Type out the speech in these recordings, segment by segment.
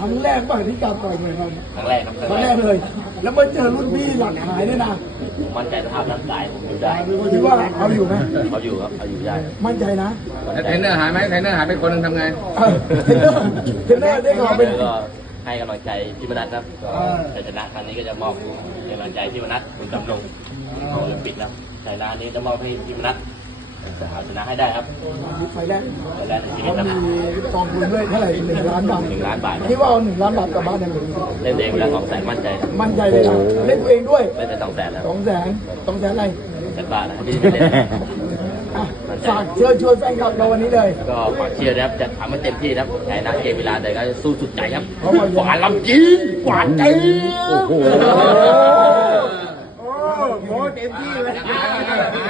ครั้งแรกป่ะที่กาต่อยเลยครับครั้งแรกครั้งแรกเลย แล้วมาเจอรุ่นพี่หลักหายเนี่ยนะมั่นใจสภาพร่างกายผมอยู่ได้คิดว่าเขาอยู่ไหมเขาอยู่ครับเขาอยู่ได้มั่นใจนะเทรนเนอร์หายไหมเทรนเนอร์หายไปคนนึงทำไงเทรนเนอร์เนเนอรได้ข่าวเป็นให้กำลังใจพี่มนัสครับชัยชนะครั้งนี้ก็จะมอบกำลังใจพี่มนัสคุณจำลงโอลิมปิกนะชัยชนะนี้จะมอบให้พี่มนัสจะหาชนะให้ได้ครับไฟได้ไฟได้ที่นะ่ต้องมีกองทุนด้วยเท่าไหร่หนึ่งล้านบาทหนึ่้านบาทที่ว่าเอหนึ่งล้านบาทกลับบ้านได้ไหมเล่นเองแล้วสองแสนมั่นใจ มั่นใจเลยครเล่นตัวเองด้วยไม่ใช่สองแสนแล้วสองแสนสองแสนอะไรสองบาทนะครับฝากเชิญชวนแฟนคลับเราวันนี้เลย ก็ฝากเชียร์นะครับจะทำให้เต็มที่นะครัในนัดเกมเวลาแต่ก็สู้สุดใจครับฝาลำจีนฝาเต็มโอ้โหเต็มที่เลย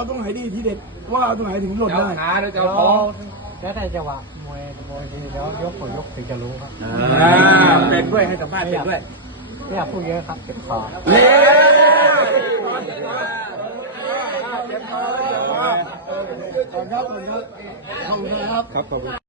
าตรงไหนดีที่เด็ดว่าเอาตรงไหนถึงหล่นได้หาเดี๋ยวจะได้จังหวะมวยมวยทีเดียวยกไปยกถึงจะรู้ครับเป็นด้วยให้สัมาษเป็นด้วยเนี่ยพูดเยอะครับเก็บคอขอบคุณครับขอบคุณครับขอบคุณครับ